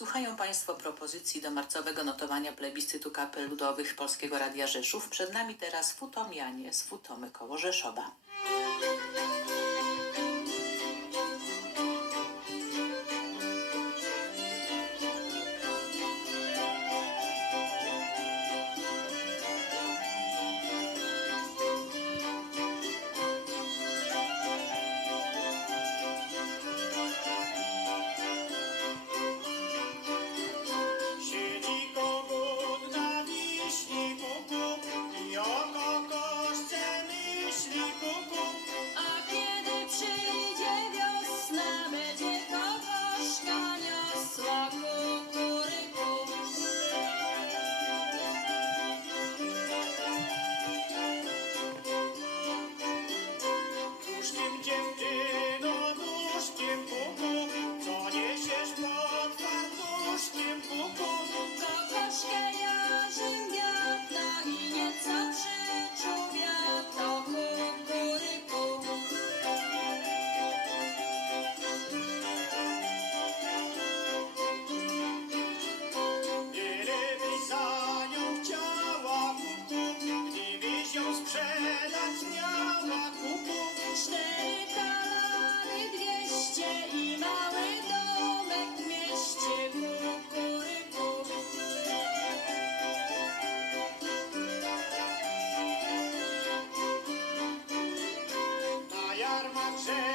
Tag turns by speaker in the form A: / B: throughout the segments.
A: Słuchają Państwo propozycji do marcowego notowania plebiscytu kapel ludowych Polskiego Radia Rzeszów. Przed nami teraz Futomianie z Futomy koło Rzeszowa.
B: armaczyła.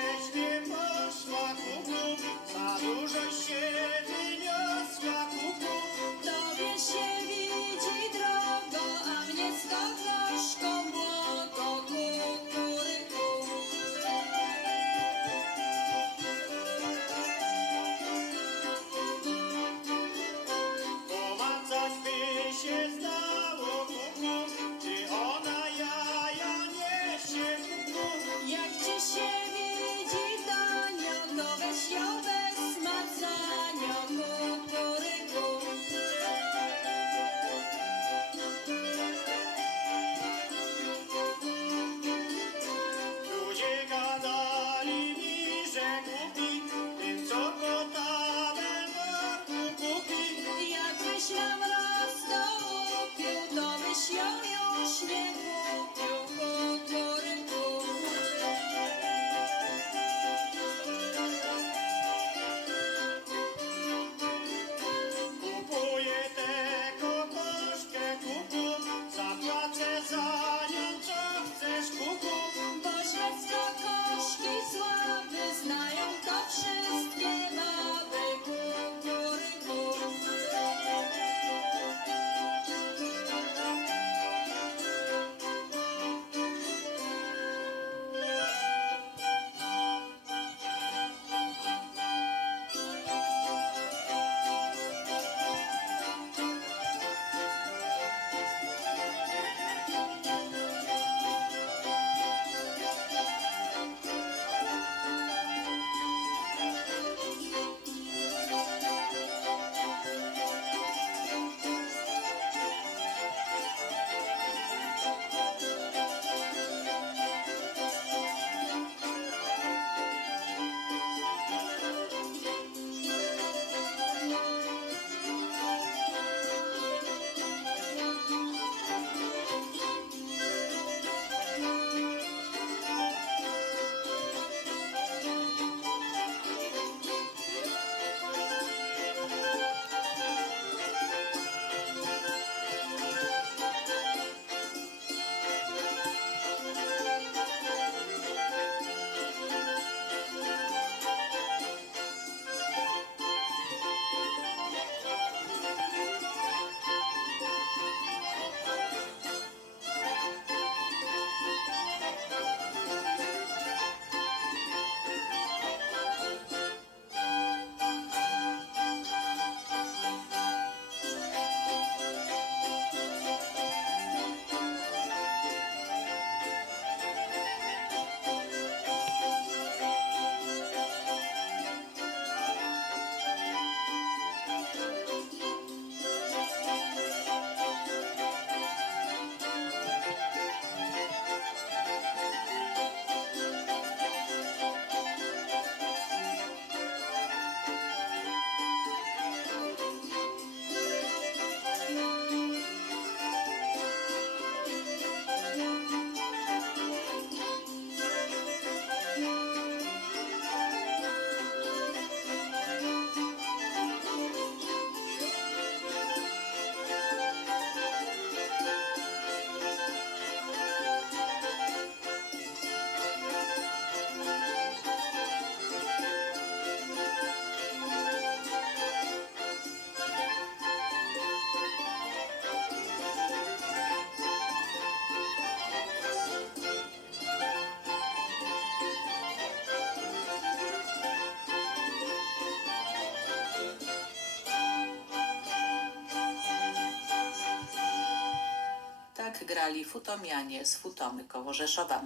A: Wygrali Futomianie z Futomy koło Rzeszowa.